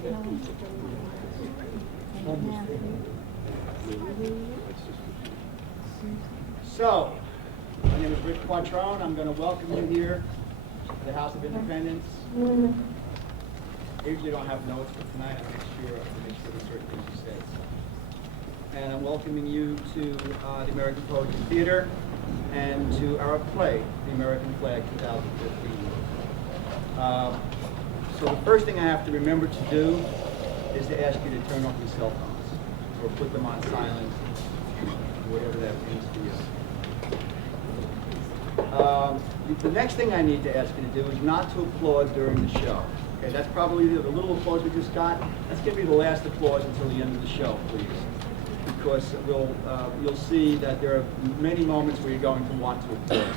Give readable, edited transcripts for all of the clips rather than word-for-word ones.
So, my name is Rich Quattrone. I'm going to welcome you here to the House of Independence. I usually don't have notes, but tonight I make sure there's certain things you say. And I'm welcoming you to the American Poetry Theater and to our play, The American Flag 2015. So the first thing I have to remember to do is to ask you to turn off your cell phones or put them on silent, whatever that means to you. The next thing I need to ask you to do is not to applaud during the show. Okay, that's probably the little applause we just got. That's going to be the last applause until the end of the show, please. Because you'll see that there are many moments where you're going to want to applaud.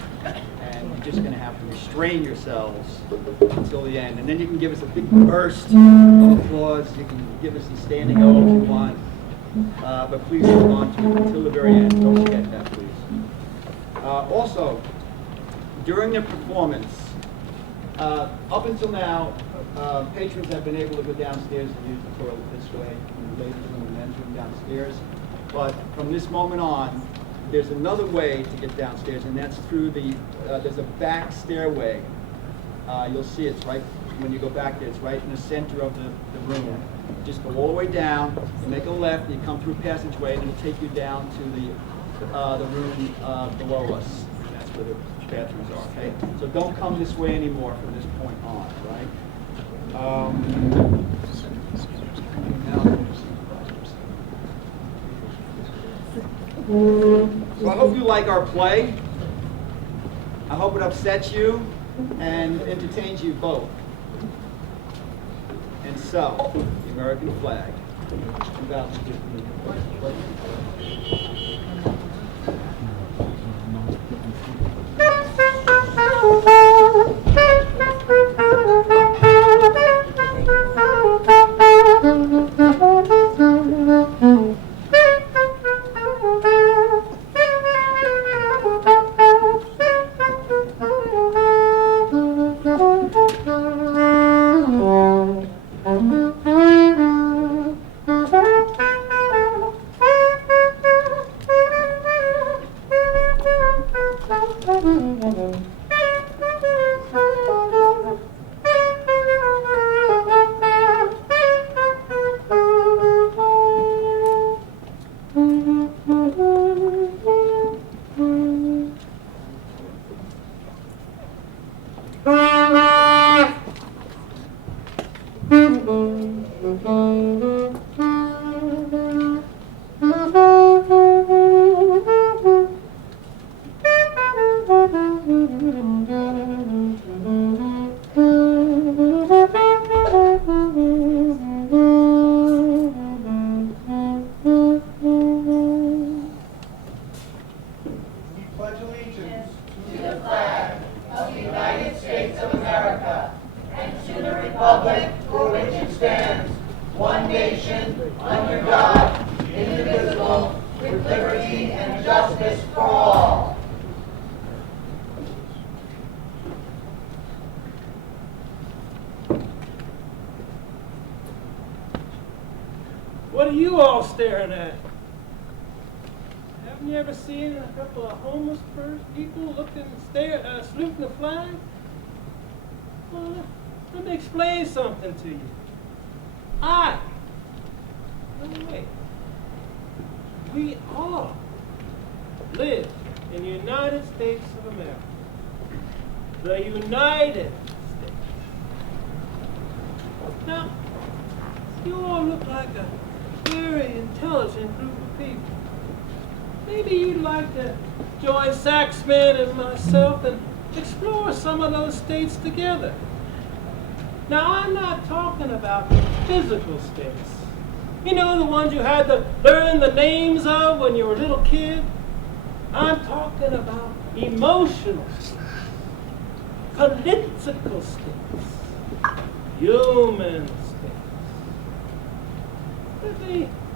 And you're just going to have to restrain yourselves until the end. And then you can give us a big burst of applause. You can give us a standing O if you want. But please hold on to it until the very end. Don't forget that, please. Also, during the performance, up until now, patrons have been able to go downstairs and use the toilet this way, and the ladies in the men's room downstairs. But from this moment on, there's another way to get downstairs, and that's through there's a back stairway. You'll see it's right, when you go back there, it's right in the center of the room. Just go all the way down, you make a left, and you come through a passageway, and it'll take you down to the room below us. And that's where the bathrooms are, okay? So don't come this way anymore from this point on, right? So I hope you like our play. I hope it upsets you and entertains you both. And so, the American flag, 2015. What are you all staring at? Haven't you ever seen a couple of homeless people saluting the flag? Well, let me explain something to you. We all live in the United States of America. The United States. Now, you all look like a very intelligent group of people. Maybe you'd like to join Saxman and myself and explore some of those states together. Now, I'm not talking about physical states. You know, the ones you had to learn the names of when you were a little kid. I'm talking about emotional states, political states, human states.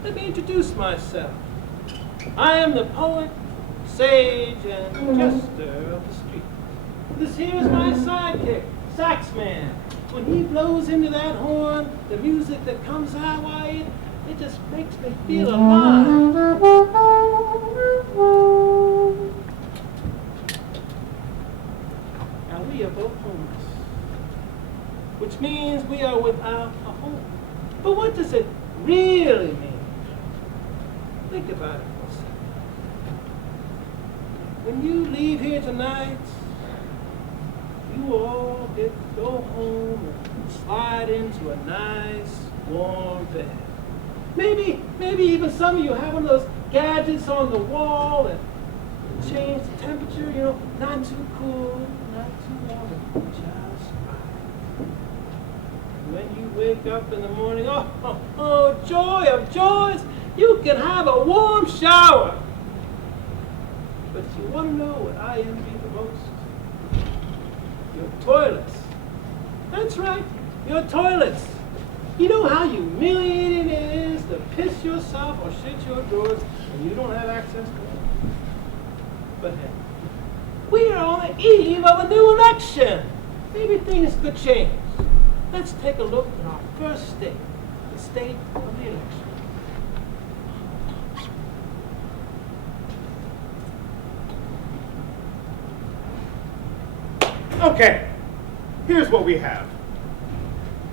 Let me introduce myself. I am the poet, sage, and jester of the street. This here is my sidekick, Saxman. when he blows into that horn, the music that comes out, why, it just makes me feel alive. Now, we are both homeless, which means we are without a home. But what does it really mean? Think about it for a second. When you leave here tonight, you will all get to go home and slide into a nice, warm bed. Maybe even some of you have one of those gadgets on the wall that change the temperature, you know, not too cool, not too warm, just right. When you wake up in the morning, oh, joy of joys, you can have a warm shower. But you want to know what I envy the most? Your toilets. That's right, your toilets. You know how humiliating it is to piss yourself or shit your drawers and you don't have access to it? But hey, we are on the eve of a new election. Maybe things could change. Let's take a look at our first state, the state of the election. Okay, here's what we have.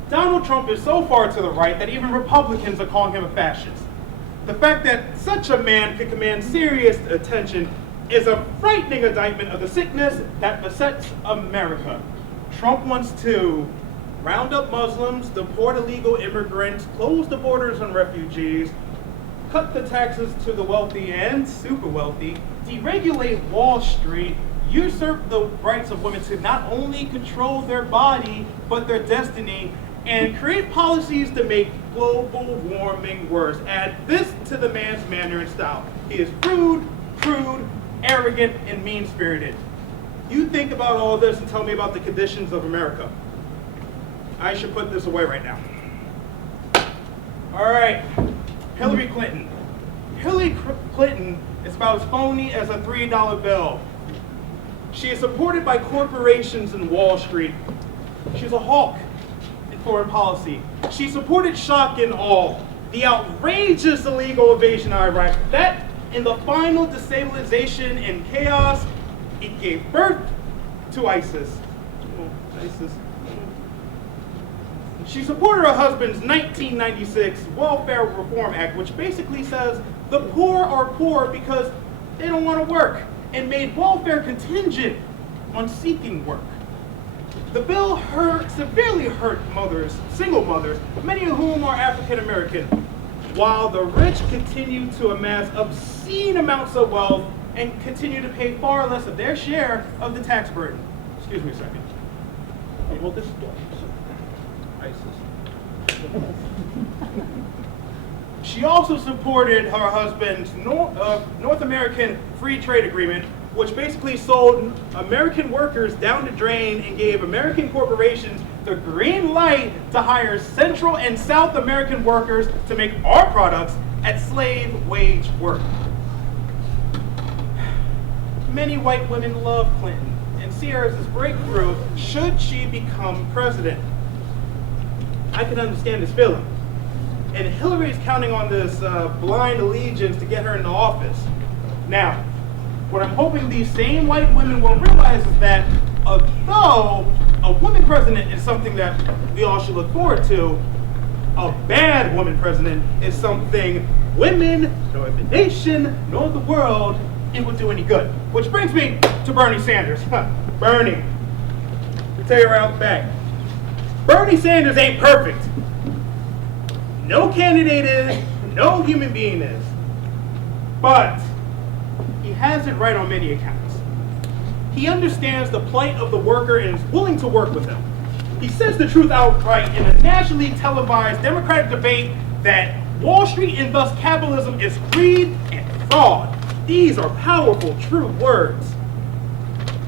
Donald Trump is so far to the right that even Republicans are calling him a fascist. The fact that such a man could command serious attention is a frightening indictment of the sickness that besets America. Trump wants to round up Muslims, deport illegal immigrants, close the borders on refugees, cut the taxes to the wealthy and super wealthy, deregulate Wall Street, usurp the rights of women to not only control their body, but their destiny, and create policies to make global warming worse. Add this to the man's manner and style. He is rude, crude, arrogant, and mean-spirited. You think about all this and tell me about the conditions of America. I should put this away right now. All right, Hillary Clinton. Hillary Clinton is about as phony as a $3 bill. She is supported by corporations in Wall Street. She's a hawk in foreign policy. She supported shock and awe, the outrageous illegal invasion of Iraq. That, in the final destabilization and chaos, it gave birth to ISIS. ISIS. She supported her husband's 1996 Welfare Reform Act, which basically says the poor are poor because they don't want to work, and made welfare contingent on seeking work. The bill severely hurt mothers, single mothers, many of whom are African American, while the rich continue to amass obscene amounts of wealth and continue to pay far less of their share of the tax burden. Excuse me a second. Well, this ISIS. She also supported her husband's North American Free Trade Agreement, which basically sold American workers down the drain and gave American corporations the green light to hire Central and South American workers to make our products at slave wage work. Many white women love Clinton and see her as this breakthrough should she become president. I can understand this feeling. And Hillary is counting on this blind allegiance to get her into office. Now, what I'm hoping these same white women will realize is that although a woman president is something that we all should look forward to, a bad woman president is something women, nor the nation, nor the world, it would do any good. Which brings me to Bernie Sanders. Bernie, let me tell you right off the bat. Bernie Sanders ain't perfect. No candidate is, no human being is. But he has it right on many accounts. He understands the plight of the worker and is willing to work with him. He says the truth outright in a nationally televised Democratic debate that Wall Street and thus capitalism is greed and fraud. These are powerful, true words.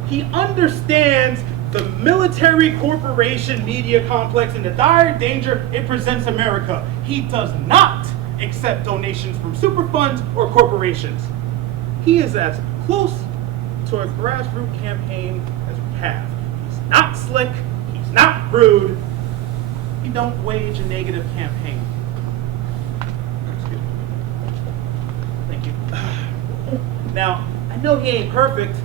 He understands the military corporation media complex and the dire danger it presents America. He does not accept donations from super funds or corporations. He is as close to a grassroots campaign as we have. He's not slick, he's not rude, you don't wage a negative campaign. Excuse me. Thank you. Now, I know he ain't perfect,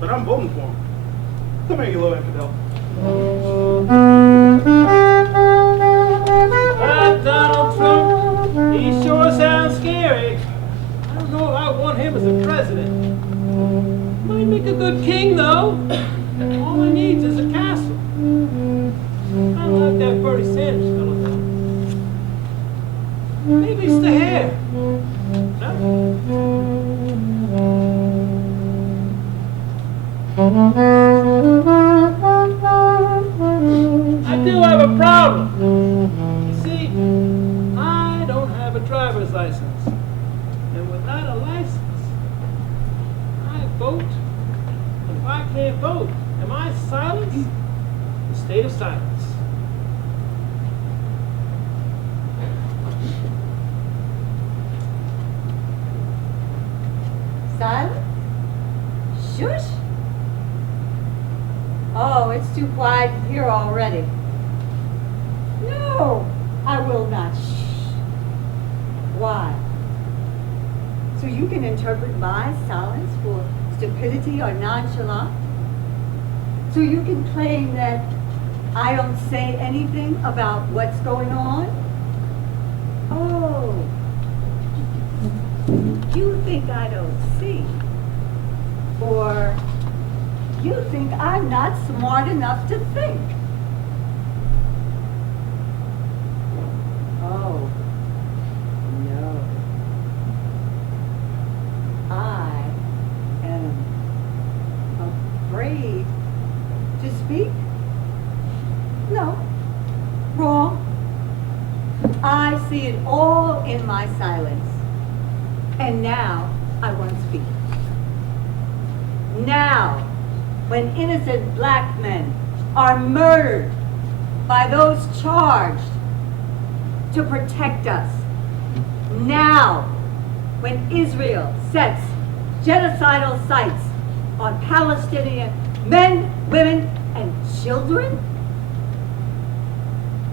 but I'm voting for him. Come here, you little infidel. Donald Trump, he sure sounds scary. I don't know if I want him as a president. Might make a good king, though. All he needs is a castle. I like that Bernie Sanders fellow, though. Maybe it's the hair. I do have a problem. You see, I don't have a driver's license. And without a license, I vote. And if I can't vote, am I silenced? A state of silence. Silence? Shush? Oh, it's too quiet here already. No, I will not. Shh. Why? So you can interpret my silence for stupidity or nonchalance? So you can claim that I don't say anything about what's going on? Oh. You think I don't see? Or you think I'm not smart enough to think? Oh, no. I am afraid to speak? No, wrong. I see it all in my silence. And now I want to speak. Now, when innocent black men are murdered by those charged to protect us. Now, when Israel sets genocidal sites on Palestinian men, women, and children.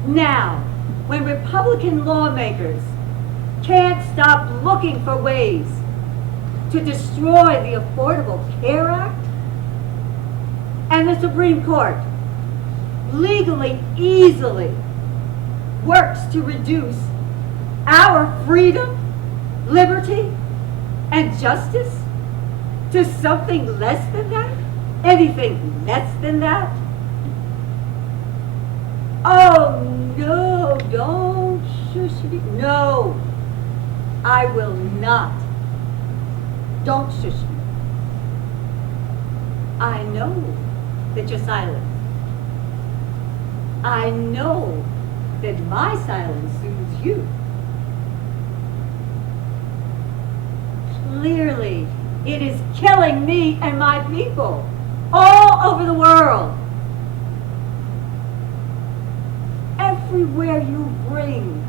Now, when Republican lawmakers can't stop looking for ways to destroy the Affordable Care Act, and the Supreme Court legally, easily works to reduce our freedom, liberty, and justice to something less than that? Anything less than that? Oh, no, don't shush me. No, I will not. Don't shush me. I know that you're silent. I know that my silence soothes you. Clearly, it is killing me and my people all over the world. Everywhere you bring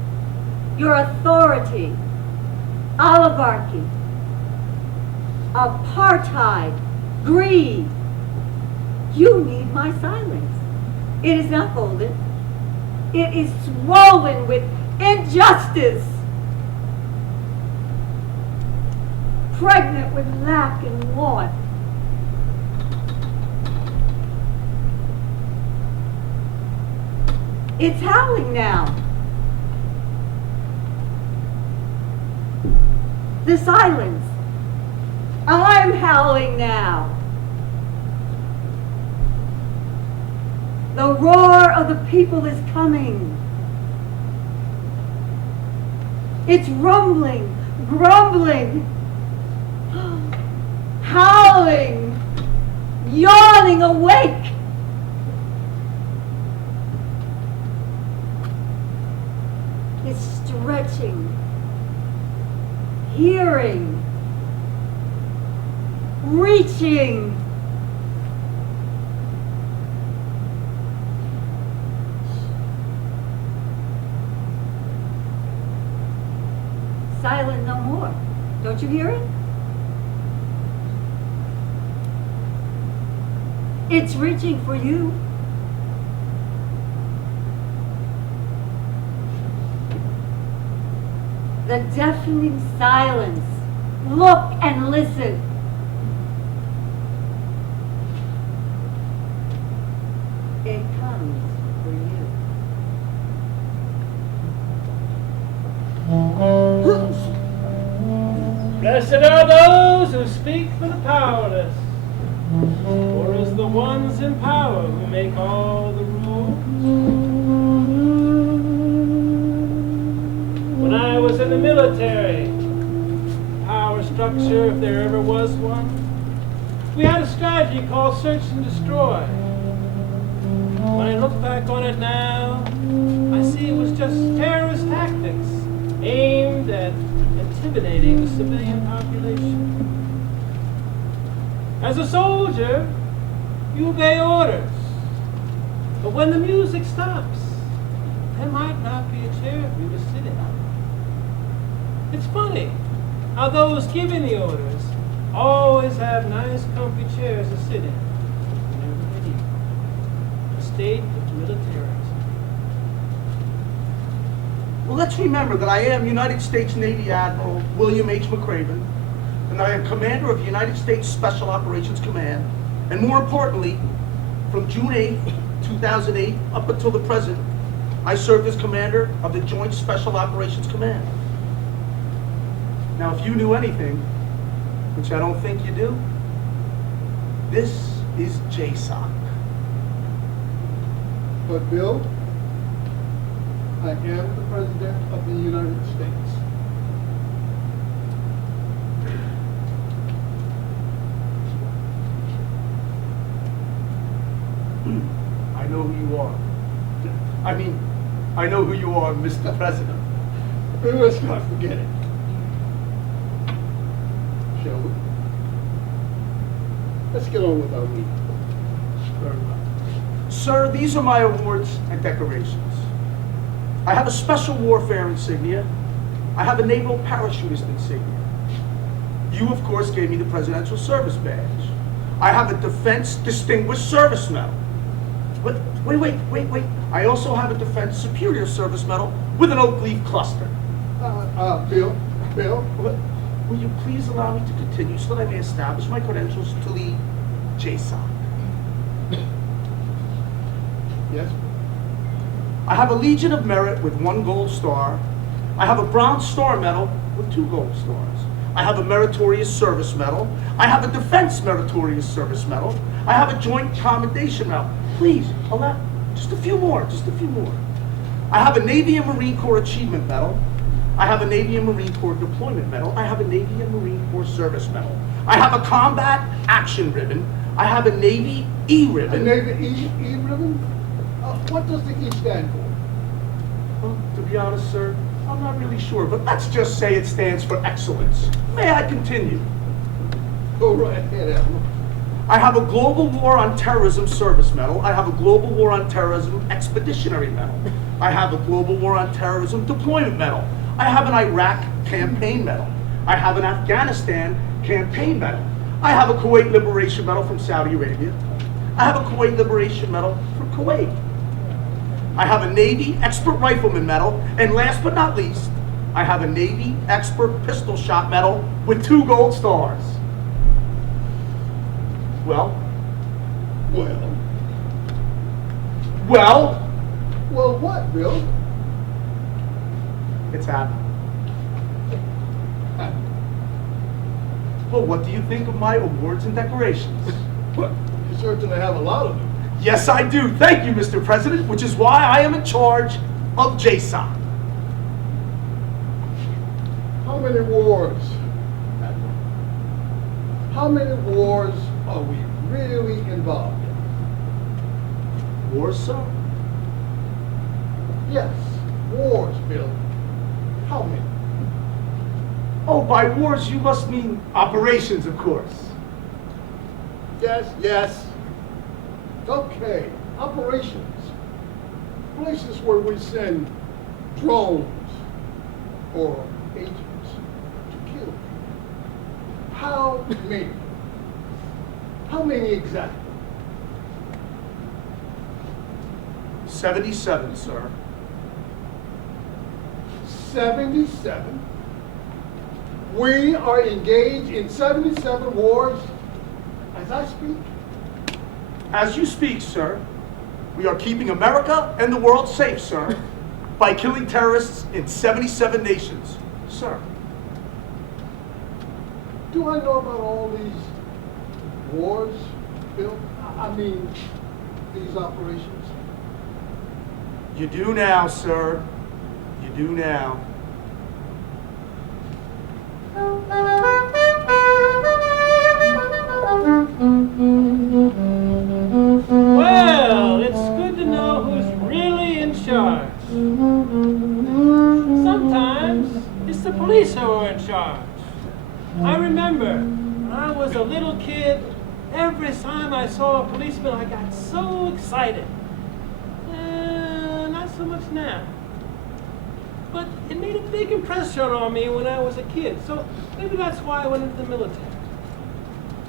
your authority, oligarchy, apartheid, greed, you need my silence. It is not golden. It is swollen with injustice, pregnant with lack and want. It's howling now. The silence. I'm howling now. The roar of the people is coming. It's rumbling, grumbling, howling, yawning awake. It's stretching, hearing, reaching. Silent no more. Don't you hear it? It's reaching for you. the deafening silence. Look and listen. It comes for you. Blessed are those who speak for the powerless, for it's the ones in power who make all the rules. When I was in the military, power structure, if there ever was one, we had a strategy called search and destroy. When I look back on it now, I see it was just terrorist tactics aimed at intimidating the civilian population. As a soldier, you obey orders. But when the music stops, there might not be a chair for you to sit in. It's funny how those giving the orders always have nice, comfy chairs to sit in whenever they need. A state of militarism. Well, let's remember that I am United States Navy Admiral William H. McCraven, and I am commander of the United States Special Operations Command. And more importantly, from June 8, 2008 up until the present, I served as commander of the Joint Special Operations Command. Now, if you knew anything, which I don't think you do, this is JSOC. But Bill, I am the President of the United States. I know who you are. I know who you are, Mr. President. Let's not forget it. Shall we? Let's get on with our meeting. Very well. Sir, these are my awards and decorations. I have a special warfare insignia. I have a naval parachutist insignia. You, of course, gave me the Presidential Service Badge. I have a Defense Distinguished Service Medal. Wait. I also have a Defense Superior Service Medal with an oak leaf cluster. Bill, Will you please allow me to continue so that I may establish my credentials to lead JSOC? yes? I have a Legion of Merit with 1 gold star. I have a Bronze Star Medal with 2 gold stars. I have a Meritorious Service Medal. I have a Defense Meritorious Service Medal. I have a Joint Commendation Medal. Please, allow just a few more. I have a Navy and Marine Corps Achievement Medal. I have a Navy and Marine Corps Deployment Medal. I have a Navy and Marine Corps Service Medal. I have a Combat Action Ribbon. I have a Navy E A Ribbon. Navy E ribbon? What does the E stand for? Well, to be honest, sir, I'm not really sure, but let's just say it stands for excellence. May I continue? Go right ahead, Admiral. I have a Global War on Terrorism Service Medal. I have a Global War on Terrorism Expeditionary Medal. I have a Global War on Terrorism Deployment Medal. I have an Iraq Campaign Medal. I have an Afghanistan Campaign Medal. I have a Kuwait Liberation Medal from Saudi Arabia. I have a Kuwait Liberation Medal from Kuwait. I have a Navy Expert Rifleman Medal. And last but not least, I have a Navy Expert Pistol Shot Medal with 2 gold stars. Well, Well, what, Bill? it's happened. Well, what do you think of my awards and decorations? What? You certainly have a lot of them. Yes, I do. Thank you, Mr. President, which is why I am in charge of JSOC. How many wars, Admiral? How many wars are we really involved in? Wars, sir? Yes, wars, Bill. How many? Oh, by wars, you must mean operations, of course. Yes. Okay, operations. Places where we send drones or agents to kill people. How many? How many exactly? 77, sir. 77? We are engaged in 77 wars as I speak. As you speak, sir, we are keeping America and the world safe, sir, by killing terrorists in 77 nations, sir. Do I know about all these wars, Bill? I mean, these operations? You do now, sir. You do now. Well, it's good to know who's really in charge. Sometimes it's the police who are in charge. I remember when I was a little kid, every time I saw a policeman, I got so excited. Not so much now. But it made a big impression on me when I was a kid. So maybe that's why I went into the military.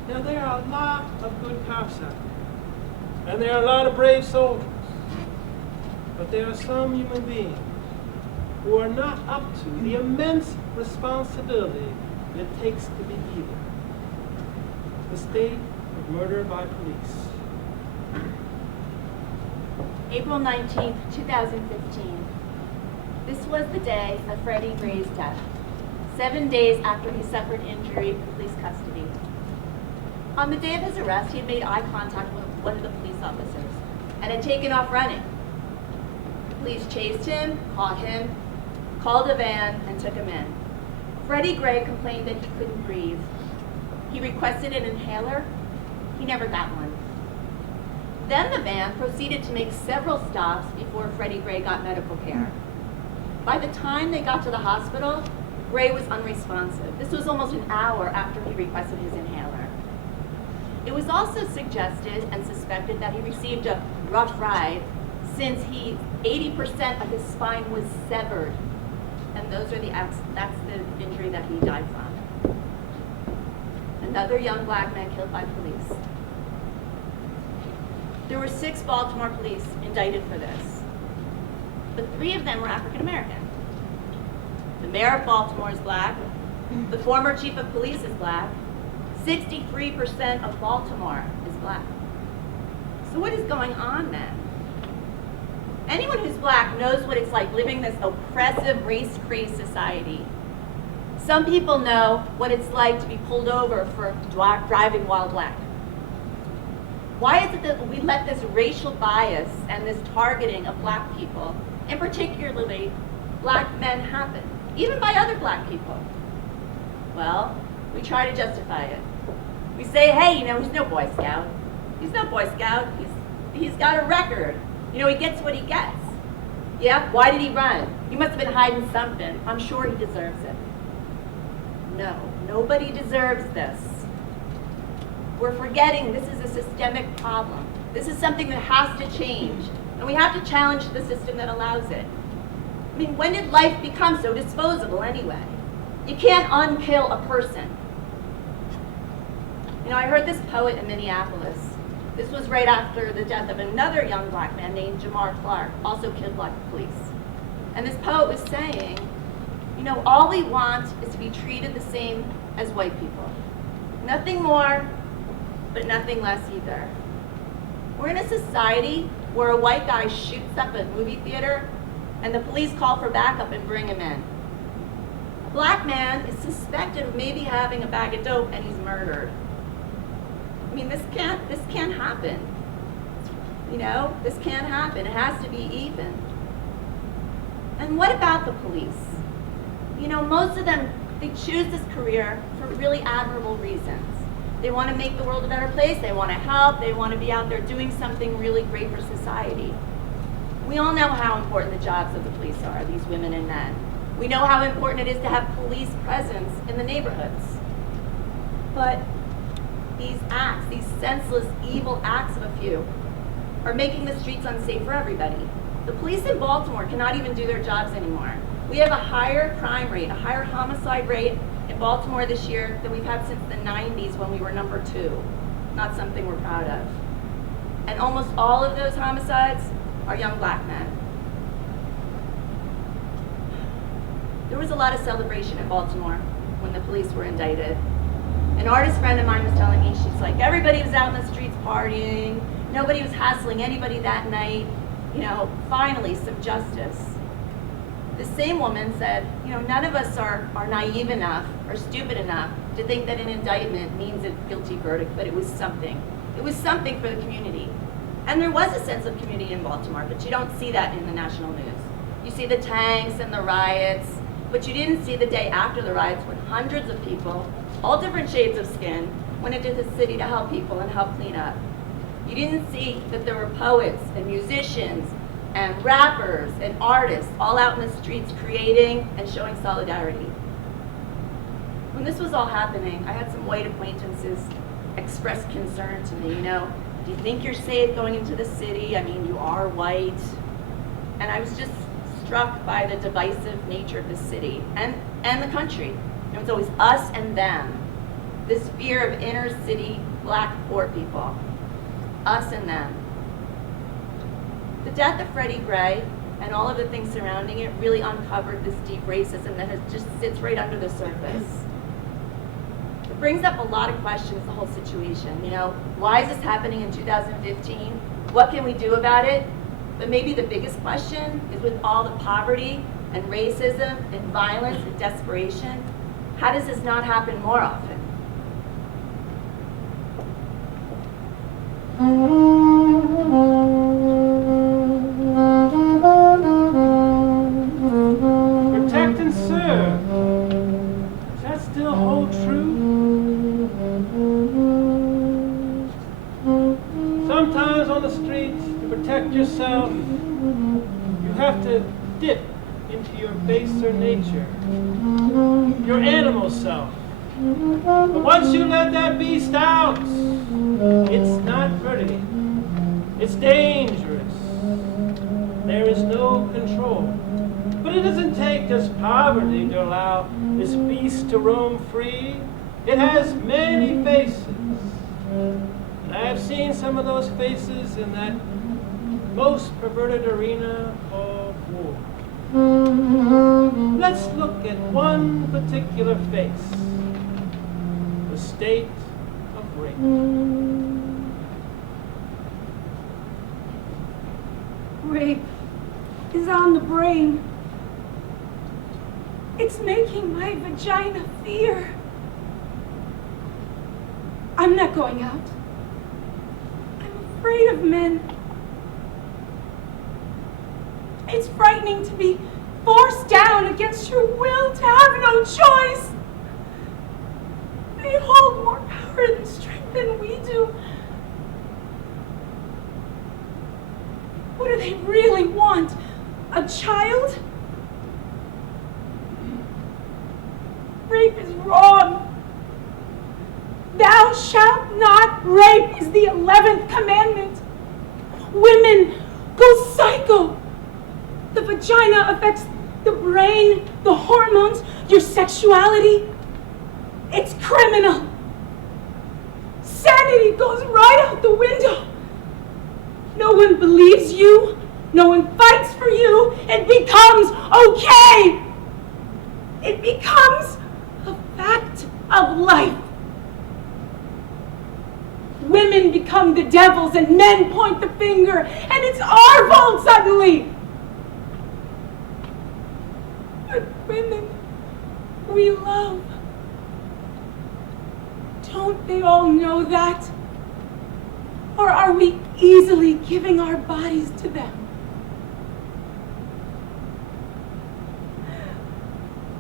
Now, there are a lot of good cops out there. And there are a lot of brave soldiers. But there are some human beings who are not up to the immense responsibility it takes to be evil. The state of murder by police. April 19th, 2015. This was the day of Freddie Gray's death, 7 days after he suffered injury in police custody. On the day of his arrest, he had made eye contact with one of the police officers and had taken off running. The police chased him, caught him, called a van, and took him in. Freddie Gray complained that he couldn't breathe. He requested an inhaler. He never got one. Then the van proceeded to make several stops before Freddie Gray got medical care. By the time they got to the hospital, Gray was unresponsive. This was almost an hour after he requested his inhaler. It was also suggested and suspected that he received a rough ride since 80% of his spine was severed. And that's the injury that he died from. Another young black man killed by police. There were 6 Baltimore police indicted for this, but 3 of them were African American. The mayor of Baltimore is black. The former chief of police is black. 63% of Baltimore is black. So what is going on then? Anyone who's black knows what it's like living this oppressive, race-crazed society. Some people know what it's like to be pulled over for driving while black. Why is it that we let this racial bias and this targeting of black people, and particularly black men, happen, even by other black people? Well, we try to justify it. We say, hey, he's no Boy Scout. He's no Boy Scout. He's got a record. He gets what he gets. Yeah, why did he run? He must have been hiding something. I'm sure he deserves it. No, nobody deserves this. We're forgetting this is a systemic problem. This is something that has to change, and we have to challenge the system that allows it. I mean, when did life become so disposable anyway? You can't unkill a person. I heard this poet in Minneapolis. This was right after the death of another young black man named Jamar Clark, also killed by police. And this poet was saying, all we want is to be treated the same as white people. Nothing more, but nothing less either. We're in a society where a white guy shoots up a movie theater and the police call for backup and bring him in. A black man is suspected of maybe having a bag of dope and he's murdered. I mean, this can't happen. This can't happen. It has to be even. And what about the police? Most of them, they choose this career for really admirable reasons. They want to make the world a better place. They want to help. They want to be out there doing something really great for society. We all know how important the jobs of the police are, these women and men. We know how important it is to have police presence in the neighborhoods. But these acts, these senseless, evil acts of a few, are making the streets unsafe for everybody. The police in Baltimore cannot even do their jobs anymore. We have a higher crime rate, a higher homicide rate in Baltimore this year than we've had since the 90s when we were number 2. Not something we're proud of. And almost all of those homicides are young black men. There was a lot of celebration in Baltimore when the police were indicted. An artist friend of mine was telling me, she's like, everybody was out in the streets partying, nobody was hassling anybody that night, finally some justice. The same woman said, none of us are naive enough or stupid enough to think that an indictment means a guilty verdict, but it was something. It was something for the community. And there was a sense of community in Baltimore, but you don't see that in the national news. You see the tanks and the riots, but you didn't see the day after the riots when hundreds of people, all different shades of skin, went into the city to help people and help clean up. You didn't see that there were poets and musicians and rappers and artists all out in the streets creating and showing solidarity. When this was all happening, I had some white acquaintances express concern to me, do you think you're safe going into the city? I mean, you are white. And I was just struck by the divisive nature of the city and the country. It's always us and them. This fear of inner city black poor people. Us and them. The death of Freddie Gray and all of the things surrounding it really uncovered this deep racism that just sits right under the surface. It brings up a lot of questions, the whole situation. Why is this happening in 2015? What can we do about it? But maybe the biggest question is, with all the poverty and racism and violence and desperation, how does this not happen more often? Protect and serve. Does that still hold true? Sometimes on the streets, to protect yourself, you have to dip into your baser nature, your animal self. But once you let that beast out, it's not pretty. It's dangerous. There is no control. But it doesn't take just poverty to allow this beast to roam free. It has many faces. And I have seen some of those faces in that most perverted arena of war. Let's look at one particular face. The state of rape. Rape is on the brain. It's making my vagina fear. I'm not going out. I'm afraid of men. It's frightening to be forced down against your will, to have no choice. They hold more power and strength than we do. What do they really want? A child? Rape is wrong. Thou shalt not rape is the 11th commandment. Women go psycho. The vagina affects the brain, the hormones, your sexuality. It's criminal. Sanity goes right out the window. No one believes you. No one fights for you. It becomes okay. It becomes a fact of life. Women become the devils and men point the finger, and it's our fault suddenly. But women we love, don't they all know that? Or are we easily giving our bodies to them?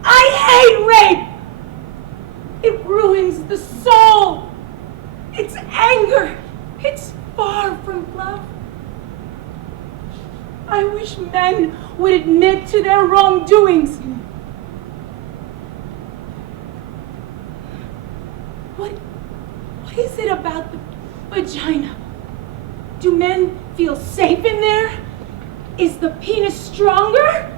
I hate rape! It ruins the soul. It's anger. It's far from love. I wish men would admit to their wrongdoings. What is it about the vagina? Do men feel safe in there? Is the penis stronger?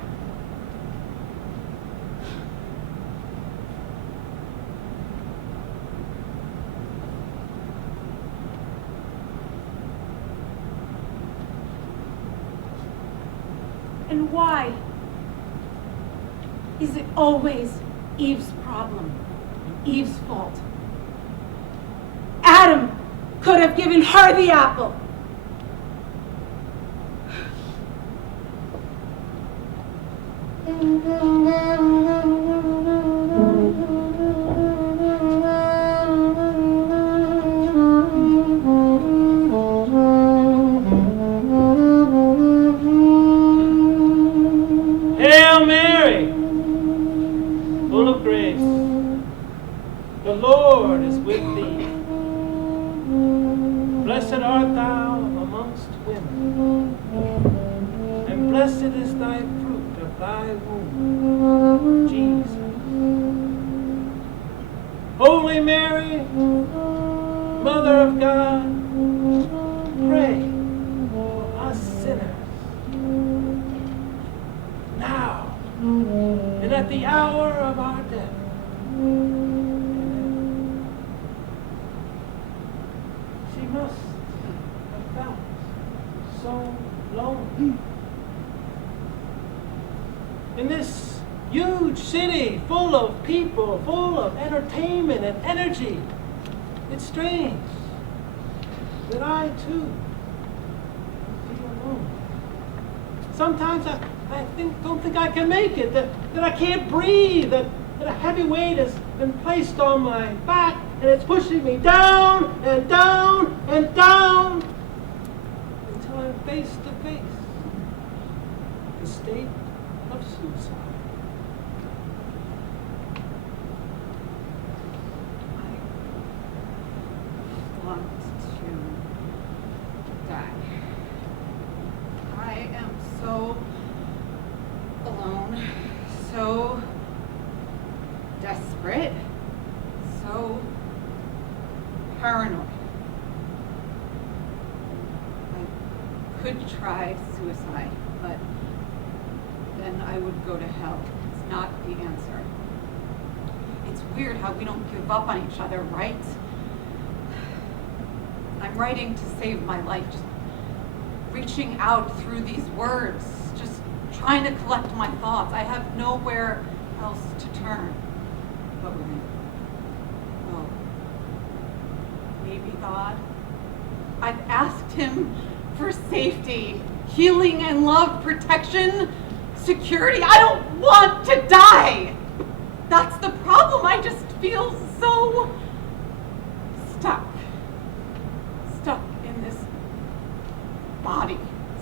And why is it always Eve's problem? Eve's fault. Adam could have given her the apple. Hail Mary, full of grace, the Lord is with thee. Blessed art thou amongst women, and blessed is thy fruit of thy womb, Jesus. Holy Mary, Mother of God, pray for us sinners, now and at the hour of our death. Amen. She must have felt so lonely. In this huge city full of people, full of entertainment and energy, it's strange that I too feel alone. Sometimes I don't think I can make it, that I can't breathe, that a heavy weight has been placed on my back and it's pushing me down and down and down until I'm face to face with the state of suicide. I want to die. I am so alone, so desperate, so paranoid. I could try suicide, but then I would go to hell. It's not the answer. It's weird how we don't give up on each other, right? I'm writing to save my life, just reaching out through these words, just trying to collect my thoughts. I have nowhere else to turn but within. Oh, maybe God. I've asked him for safety, healing and love, protection, security. I don't want to die. That's the problem. I just feel so stuck in this body,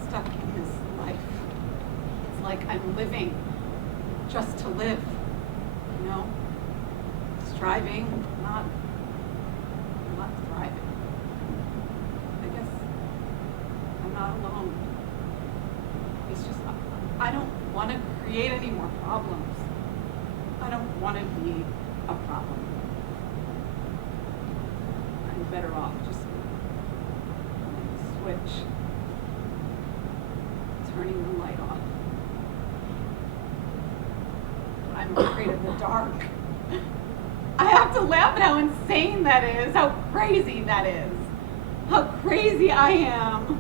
stuck in this life. It's like I'm living just to live, you know? Striving, not thriving. I guess I'm not alone. It's just, I don't want to create any more problems. I don't want to be a problem. I'm better off just switch, turning the light off. I'm afraid of the dark. I have to laugh at how insane that is, how crazy that is, how crazy I am.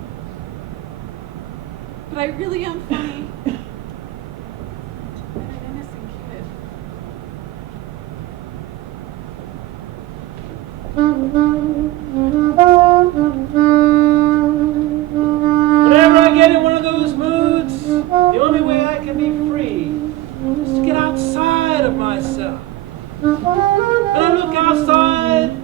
But I really am funny. And an innocent kid. Whenever I get in one of those moods, the only way I can be free is to get outside of myself. And I look outside,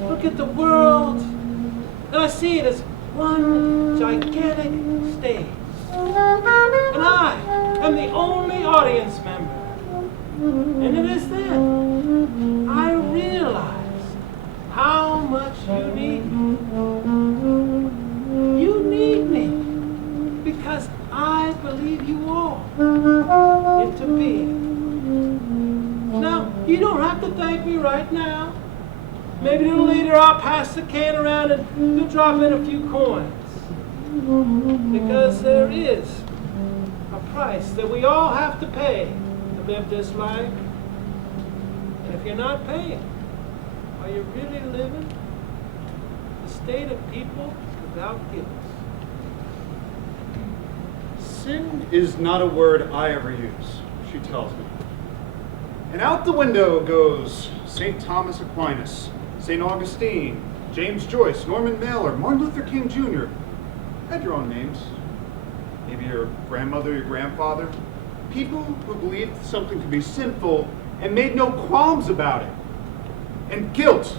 look at the world, and I see it as one gigantic stage. And I am the only audience member. And it is then I realize how much you need me. You need me because I believe you all into being. Now, you don't have to thank me right now. Maybe a little later I'll pass the can around and you'll drop in a few coins. Because there is a price that we all have to pay to live this life. And if you're not paying, are you really living? The state of people without guilt. Sin is not a word I ever use, she tells me. And out the window goes St. Thomas Aquinas, St. Augustine, James Joyce, Norman Mailer, Martin Luther King Jr. Had your own names. Maybe your grandmother, your grandfather. People who believed something to be sinful and made no qualms about it. And guilt.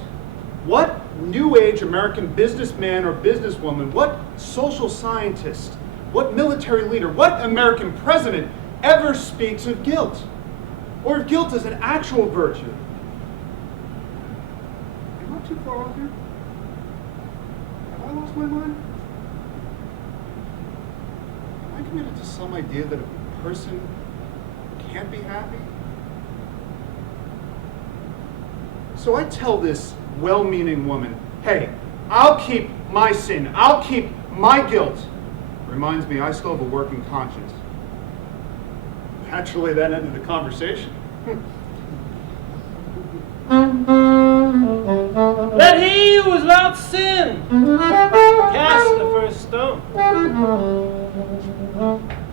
What New Age American businessman or businesswoman, what social scientist, what military leader, what American president ever speaks of guilt? Or if guilt is an actual virtue? Am I too far off here? Have I lost my mind? Am I committed to some idea that a person can't be happy? So I tell this well-meaning woman, hey, I'll keep my sin, I'll keep my guilt. Reminds me, I still have a working conscience. Naturally, that ended the conversation. Let he who is without sin cast the first stone.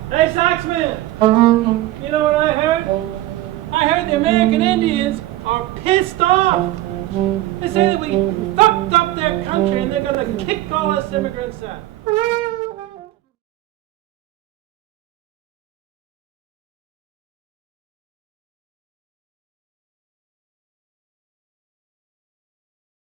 Hey, Saxman, you know what I heard? I heard the American Indians are pissed off. They say that we fucked up their country and they're gonna kick all us immigrants out.